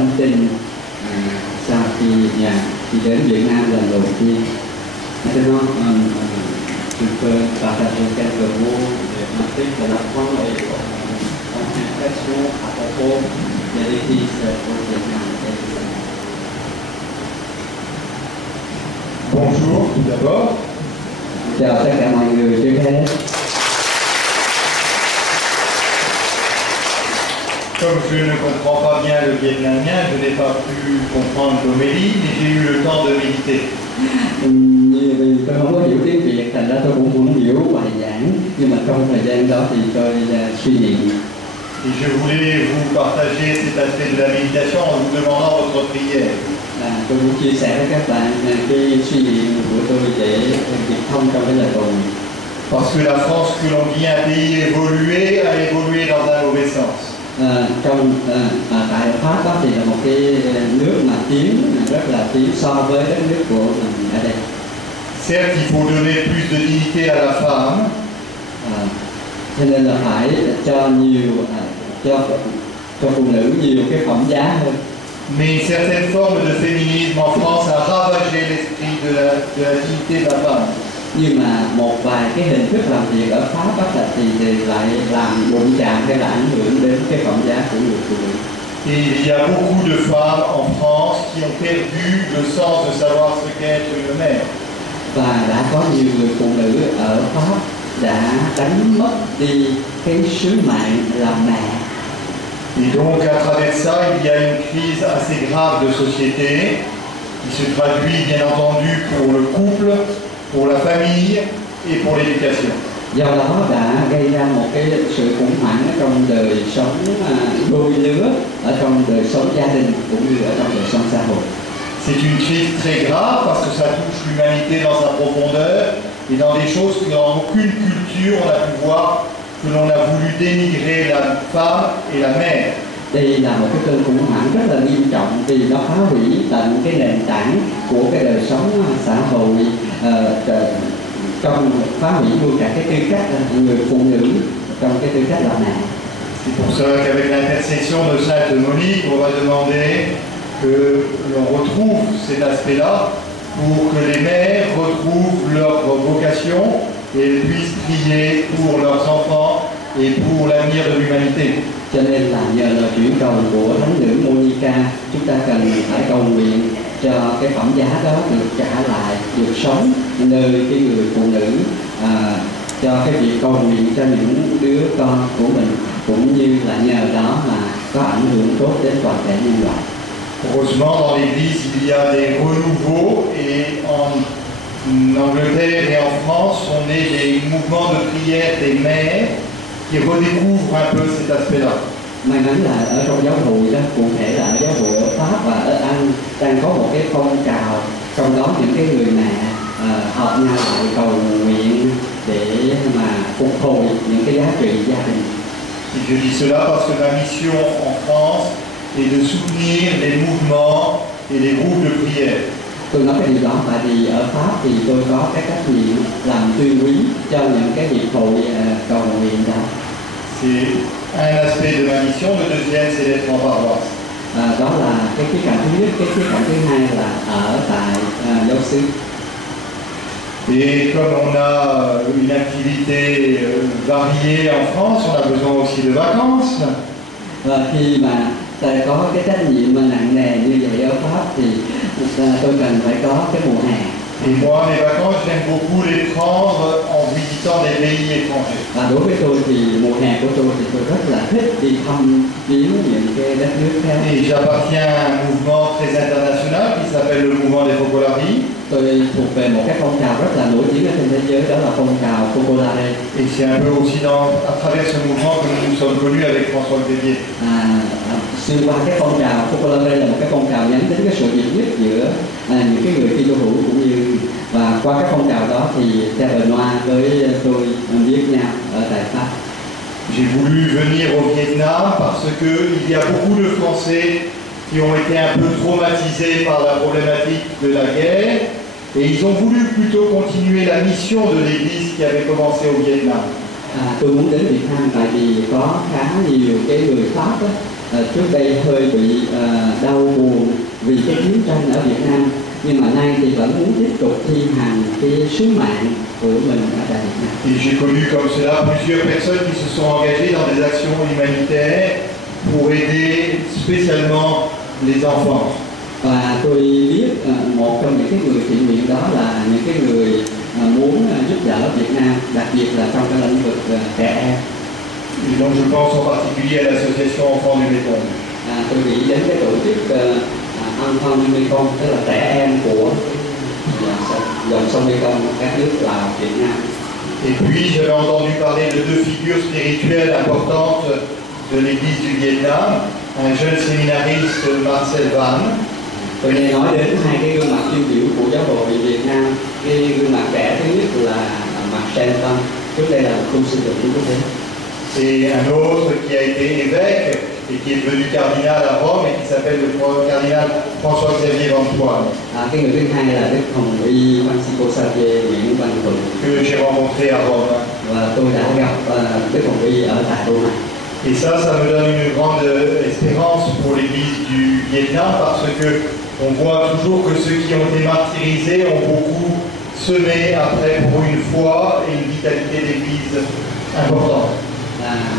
Thông tin sau khi đến Việt Nam lần đầu tiên. Maintenant, tu peux partager quelques mots de Patrick de la France et ton impression à propos de l'Église au Vietnam. Bonjour tout d'abord. Chào tất cả mọi người trước hết. Comme je ne comprends pas bien le vietnamien, je n'ai pas pu comprendre l'homélie, mais j'ai eu le temps de méditer. Vì tôi không có hiểu tiếng Việt, thành ra tôi cũng không hiểu bài giảng, nhưng mà trong thời gian đó thì tôi suy niệm. Et je voulais vous partager cet aspect de la méditation en vous demandant votre prière. Tôi muốn chia sẻ với các bạn cái suy niệm của tôi để việc thông trong cái lời cầu nguyện. Parce que la France que l'on vit un pays évolué a évolué dans un mauvais sens. Tại Pháp đó thì là một cái nước mà tiến rất là tiến so với đất nước của mình ở đây. Certes, il faut donner plus de dignité à la femme. Cho nên là phải cho nhiều cho phụ nữ nhiều cái phẩm giá hơn. Mais une certaine forme de féminisme en France a ravagé l'esprit de la dignité de la femme. Nhưng mà một vài cái hình thức làm việc ở Pháp bắt là thì lại làm đụng chạm hay là ảnh hưởng đến cái phẩm giá của người phụ nữ. Et il y a beaucoup de femmes en France qui ont perdu le sens de savoir ce qu'est être une mère. Và đã có nhiều người phụ nữ ở Pháp đã đánh mất đi cái sứ mạng làm mẹ. Et donc à travers ça, il y a une crise assez grave de société qui se traduit bien entendu pour le couple, pour la famille et pour l'éducation. Do đó đã gây ra một cái sự khủng hoảng ở trong đời sống đôi lứa, ở trong đời sống gia đình cũng như ở trong đời sống xã hội. C'est une crise très grave parce que ça touche l'humanité dans sa profondeur et dans des choses que dans aucune culture on a pu voir, que l'on a voulu dénigrer la femme et la mère. Đây là một cái cơn khủng hoảng rất là nghiêm trọng vì nó phá hủy tận cái nền tảng của cái đời sống xã hội, trong phá hủy luôn cả cái tư cách người phụ nữ trong cái tư cách là mẹ. C'est pour ça qu'avec l'intercession de Sainte Monique, on va demander que l'on retrouve cet aspect-là pour que les mères retrouvent leur vocation et puissent prier pour leurs enfants et pour l'avenir de l'humanité. Cho nên là nhờ lời chuyển cầu của Thánh nữ Monica, chúng ta cần phải cầu nguyện cho cái phẩm giá đó được trả lại, được sống nơi cái người phụ nữ, cho cái việc cầu nguyện cho những đứa con của mình, cũng như là nhờ đó mà có ảnh hưởng tốt đến toàn thể nhân loại. Heureusement, dans l'Église, il y a des renouveaux et en Angleterre et en France, on est des mouvements de prière des mères qui redécouvrent un peu cet aspect-là. May mắn là ở trong giáo hội đó, cụ thể là ở giáo hội ở Pháp và ở Anh đang có một cái phong trào, trong đó những cái người mẹ hợp nhau lại cầu nguyện để mà phục hồi những cái giá trị gia đình. Et je dis cela parce que ma mission en France est de soutenir les mouvements et les groupes de prière. Tôi nói cái điều đó tại vì ở Pháp thì tôi có cái trách nhiệm làm tuyên úy cho những cái hiệp hội cầu nguyện đó. C'est un aspect de ma mission. Le deuxième, c'est d'être en paroisse. Đó là cái khía cạnh thứ nhất. Cái khía cạnh thứ hai là ở tại giáo xứ. Et comme on a une activité variée en France, on a besoin aussi de vacances. Và khi mà có cái trách nhiệm mà nặng nề như vậy ở Pháp thì tôi cần phải có cái mùa hè. Et moi, mes vacances, j'aime beaucoup les prendre en visitant des pays étrangers. Và đối với tôi thì mùa hè của tôi thì tôi rất là thích đi thăm viếng những cái đất nước khác. Et j'appartiens à un mouvement très international qui s'appelle le mouvement des Focolari. Tôi thuộc về một cái phong trào rất là nổi tiếng ở trên thế giới, đó là phong trào Focolari. Et c'est un peu aussi à travers ce mouvement que nous nous sommes connus avec François Xavier. Xuyên qua cái phong trào Focolari là một cái phong trào nhắm đến cái sự hiệp nhất giữa những cái người Kitô hữu cũng như, và qua cái phong trào đó thì cha Benoît với tôi biết nhau ở tại Pháp. J'ai voulu venir au Vietnam parce qu'il y a beaucoup de Français qui ont été un peu traumatisés par la problématique de la guerre et ils ont voulu plutôt continuer la mission de l'Église qui avait commencé au Vietnam. Tôi muốn đến Việt Nam tại vì có khá nhiều cái người Pháp đó, trước đây hơi bị đau buồn vì cái chiến tranh ở Việt Nam, nhưng mà nay thì vẫn muốn tiếp tục thi hành cái sứ mạng của mình ở tại Việt Nam. Et j'ai connu comme cela plusieurs personnes qui se sont engagées dans des actions humanitaires pour aider spécialement les enfants. Và tôi biết một trong những cái người thiện nguyện đó là những cái người muốn giúp đỡ Việt Nam, đặc biệt là trong cái lĩnh vực trẻ em. Et donc je pense en particulier à l'association Enfants du Mekong. Tôi nghĩ đến cái tổ chức Enfants du Mekong, tức là trẻ em của dòng sông Mekong, các nước Lào, Việt Nam. Et puis j'avais entendu parler de deux figures spirituelles importantes de l'Église du Vietnam, un jeune séminariste Marcel Van. Tôi nghe nói đến hai cái gương mặt tiêu biểu của giáo hội Việt Nam. Cái gương mặt trẻ thứ nhất là Marcel Van, trước đây là tu sư được Chúa Thế. Et un autre qui a été évêque et qui est devenu cardinal à Rome et qui s'appelle le cardinal François-Xavier Vantoine. Cái người thứ hai là Đức Hồng Y Francisco Xavier Nguyễn Văn Thuận. Que j'ai rencontré à Rome. Và tôi đã gặp Đức Hồng Y ở tại Rome. Et ça me donne une grande espérance pour l'Église du Vietnam parce que on voit toujours que ceux qui ont été martyrisés ont beaucoup semé après pour une foi et une vitalité d'Église importante.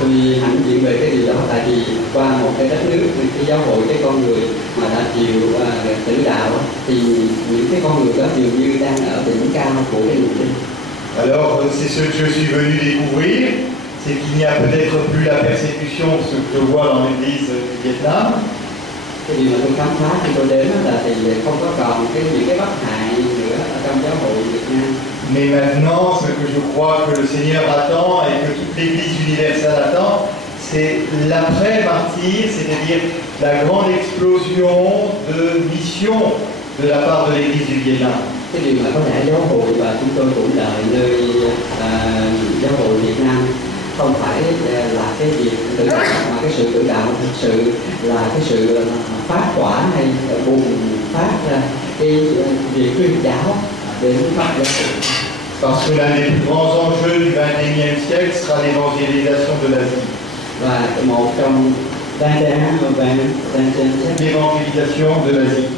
Tôi hãnh diện về cái điều đó, tại vì qua một cái đất nước, cái giáo hội, cái con người mà đã chịu tử đạo, thì những cái con người đó dường như đang ở đỉnh cao của cái niềm tin. Alors c'est ce que je suis venu découvrir, c'est qu'il n'y a peut-être plus la persécution, ce que je vois dans l'Église du Vietnam. Cái điều mà tôi khám phá khi tôi đến là thì không có còn những cái bất hại nữa ở trong giáo hội Việt Nam. Mais maintenant, ce que je crois que le Seigneur attend et que toute l'Église universelle attend, c'est l'après-martyr, c'est-à-dire la grande explosion de mission de la part de l'Église du Vietnam. Cái điều mà có lẽ giáo hội và chúng tôi cũng đợi nơi giáo hội Việt Nam không phải là cái việc tự đạo, mà cái sự tự đạo thực sự là cái sự phát tỏa hay bùng phát ra cái việc tuyên giáo đến khắp giáo hội. Parce que l'un des plus grands enjeux du XXIe siècle sera l'évangélisation de l'Asie. Và một trong l'évangélisation de l'Asie.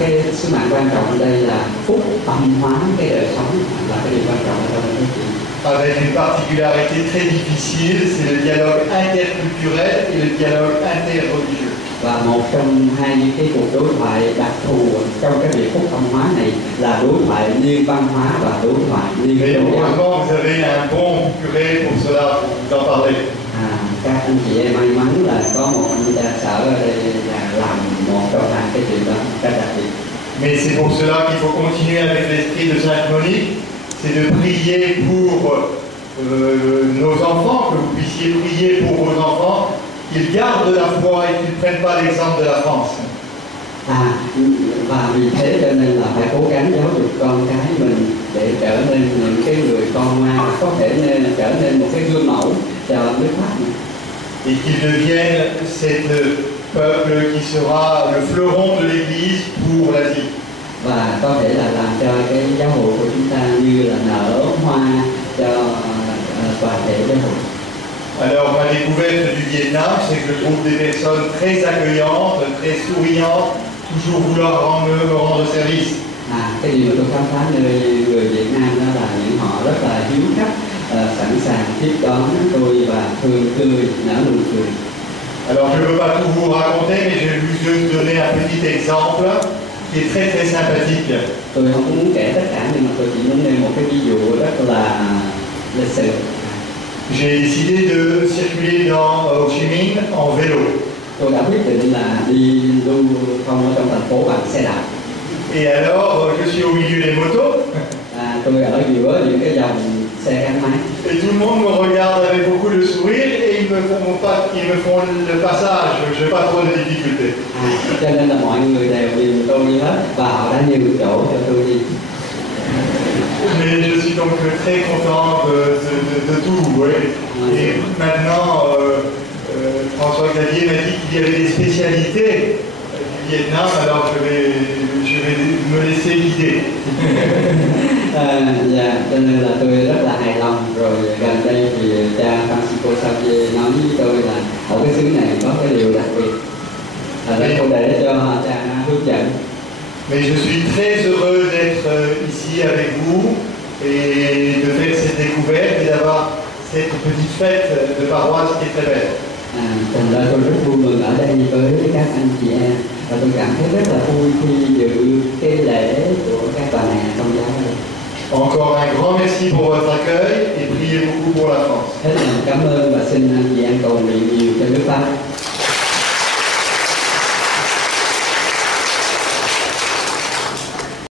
Cái sứ mạng quan trọng đây là phúc âm hóa cái đời sống, là cái điều quan trọng trong cái chuyện. Avec une particularité très difficile, c'est le dialogue interculturel et le dialogue interreligieux. Và một trong hai những cái cuộc đối thoại đặc thù trong cái việc phúc âm hóa này là đối thoại liên văn hóa và đối thoại liên tôn giáo. Heureusement, vous avez un bon curé pour cela, pour vous en parler. Các anh chị em may mắn là có một anh cha sở ở đây là làm một trong hai cái chuyện đó rất đặc biệt. Mais c'est pour cela qu'il faut continuer avec l'esprit de Sainte Monique, c'est de prier pour nos enfants, que vous puissiez prier pour vos enfants, qu'ils gardent la foi et qu'ils ne prennent pas l'exemple de la France. Và vì thế cho nên là phải cố gắng giáo dục con cái mình để trở nên những cái người con ngoan, có thể nên trở nên một cái gương mẫu cho nước Pháp này. Et qu'ils deviennent cet peuple qui sera le fleuron de l'Église pour l'Asie. Và có thể là làm cho cái giáo hội của chúng ta như là nở hoa cho toàn thể giáo hội. Alors, ma découverte du Vietnam, c'est que je trouve des personnes très accueillantes, très souriantes, toujours vouloir me rendre service. Cái điều mà tôi khám phá nơi người Việt Nam đó là những họ rất là hiếu khách, sẵn sàng tiếp đón tôi và thường cười, nở nụ cười. Alors, je ne peux pas tout vous raconter, mais je vais juste donner un petit exemple qui est très très sympathique. Tôi không muốn kể tất cả, nhưng mà tôi chỉ muốn nêu một cái ví dụ rất là lịch sử. J'ai décidé de circuler dans Ho Chi Minh en vélo. Tôi đã quyết định là đi lưu thông ở trong thành phố bằng xe đạp. Et alors, je suis au milieu des motos. Tôi ở giữa những cái dòng xe gắn máy. Et tout le monde me regarde avec beaucoup de sourire et ils me font le passage. Je n'ai pas trop de difficultés. Cho nên là mọi người đều nhìn tôi hết và họ đã nhường chỗ cho tôi đi. Mais je suis donc très content de tout. Ouais. Et maintenant, François-Xavier m'a dit qu'il y avait des spécialités du Vietnam, alors je vais me laisser guider. Cho nên là tôi rất là hài lòng. Rồi gần đây thì cha Francisco Xavier nói với tôi là ở cái xứ này có cái điều đặc biệt là tôi để cho cha hướng dẫn. Mais je suis très heureux d'être ici avec vous et de faire cette découverte et d'avoir cette petite fête de paroisse qui est très belle. Thành ra tôi rất vui mừng ở đây với các anh chị em và tôi cảm thấy rất là vui khi dự cái lễ của các bà mẹ công giáo đây. Encore un grand merci pour votre accueil et priez beaucoup pour la France. Hết lòng cảm ơn và xin anh chị em cầu nguyện nhiều cho nước Pháp.